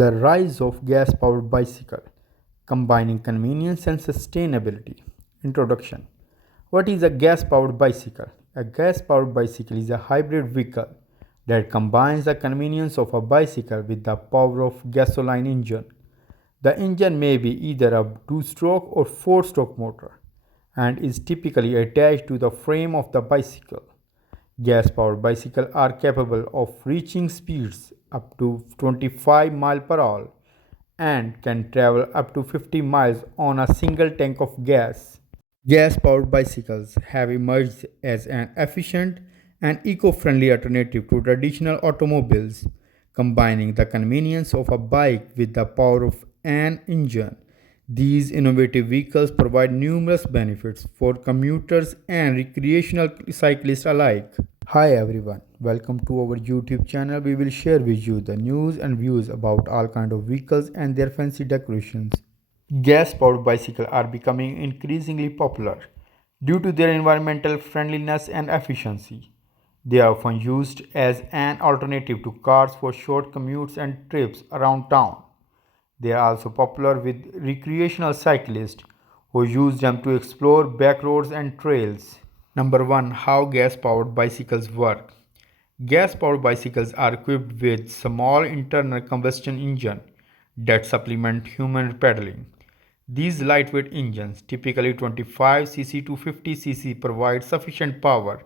The rise of gas-powered bicycle, combining convenience and sustainability. Introduction. What is a gas-powered bicycle? A gas-powered bicycle is a hybrid vehicle that combines the convenience of a bicycle with the power of gasoline engine. The engine may be either a two-stroke or four-stroke motor and is typically attached to the frame of the bicycle. Gas-powered bicycles are capable of reaching speeds up to 25 miles per hour and can travel up to 50 miles on a single tank of gas. Gas-powered bicycles have emerged as an efficient and eco-friendly alternative to traditional automobiles, combining the convenience of a bike with the power of an engine. These innovative vehicles provide numerous benefits for commuters and recreational cyclists alike. Hi everyone, welcome to our YouTube channel. We will share with you the news and views about all kind of vehicles and their fancy decorations. Gas-powered bicycles are becoming increasingly popular due to their environmental friendliness and efficiency. They are often used as an alternative to cars for short commutes and trips around town. They are also popular with recreational cyclists who use them to explore back roads and trails. Number 1. How gas-powered bicycles work. Gas-powered bicycles are equipped with small internal combustion engine that supplement human pedaling. These lightweight engines, typically 25cc to 50cc, provide sufficient power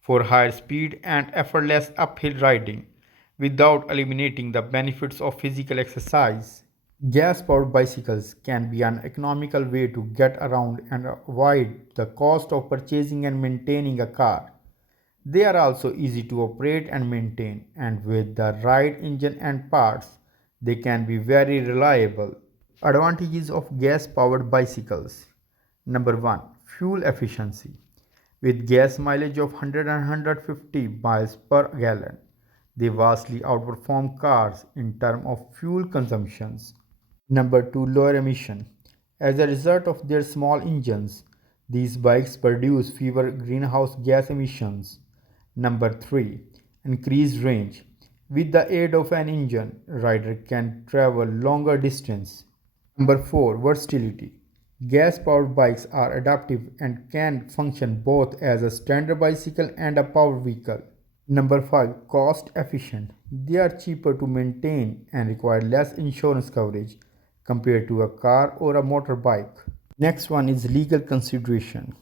for higher speed and effortless uphill riding without eliminating the benefits of physical exercise. Gas-powered bicycles can be an economical way to get around and avoid the cost of purchasing and maintaining a car. They are also easy to operate and maintain, and with the right engine and parts, they can be very reliable. Advantages of gas-powered bicycles. Number 1. Fuel efficiency. With gas mileage of 100 and 150 miles per gallon, they vastly outperform cars in terms of fuel consumptions. Number 2. Lower emission. As a result of their small engines, these bikes produce fewer greenhouse gas emissions. Number 3. Increased range. With the aid of an engine, rider can travel longer distance. Number 4. Versatility. Gas-powered bikes are adaptive and can function both as a standard bicycle and a power vehicle. Number 5. Cost efficient. They are cheaper to maintain and require less insurance coverage compared to a car or a motorbike. Next one is legal consideration.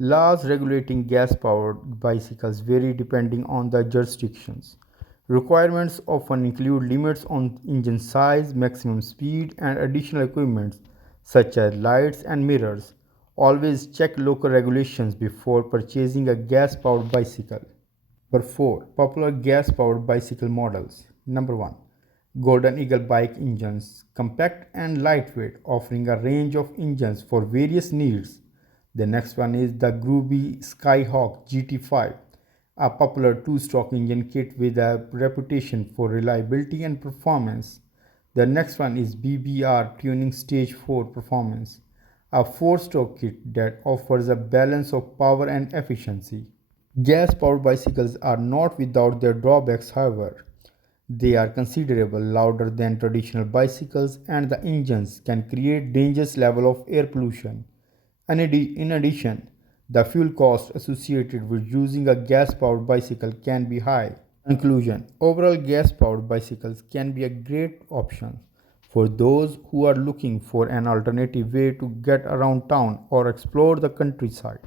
Laws regulating gas-powered bicycles vary depending on the jurisdictions. Requirements often include limits on engine size, maximum speed, and additional equipment such as lights and mirrors. Always check local regulations before purchasing a gas-powered bicycle. Number 4. Popular gas-powered bicycle models. Number 1. Golden Eagle bike engines, compact and lightweight, offering a range of engines for various needs. The next one is the Groovy Skyhawk GT5, a popular two-stroke engine kit with a reputation for reliability and performance. The next one is BBR Tuning Stage 4 Performance, a four-stroke kit that offers a balance of power and efficiency. Gas-powered bicycles are not without their drawbacks, however. They are considerably louder than traditional bicycles, and the engines can create dangerous level of air pollution. In addition, the fuel cost associated with using a gas-powered bicycle can be high. Conclusion. Overall, gas-powered bicycles can be a great option for those who are looking for an alternative way to get around town or explore the countryside.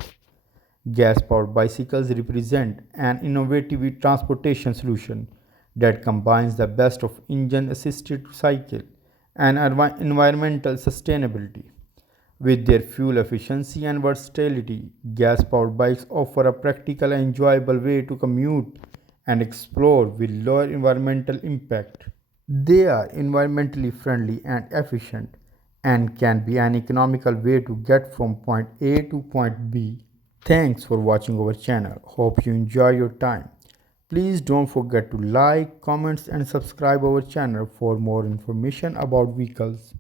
Gas-powered bicycles represent an innovative transportation solution that combines the best of engine-assisted cycle and environmental sustainability. With their fuel efficiency and versatility, gas-powered bikes offer a practical and enjoyable way to commute and explore with lower environmental impact. They are environmentally friendly and efficient and can be an economical way to get from point A to point B. Thanks for watching our channel. Hope you enjoy your time. Please don't forget to like, comment and subscribe our channel for more information about vehicles.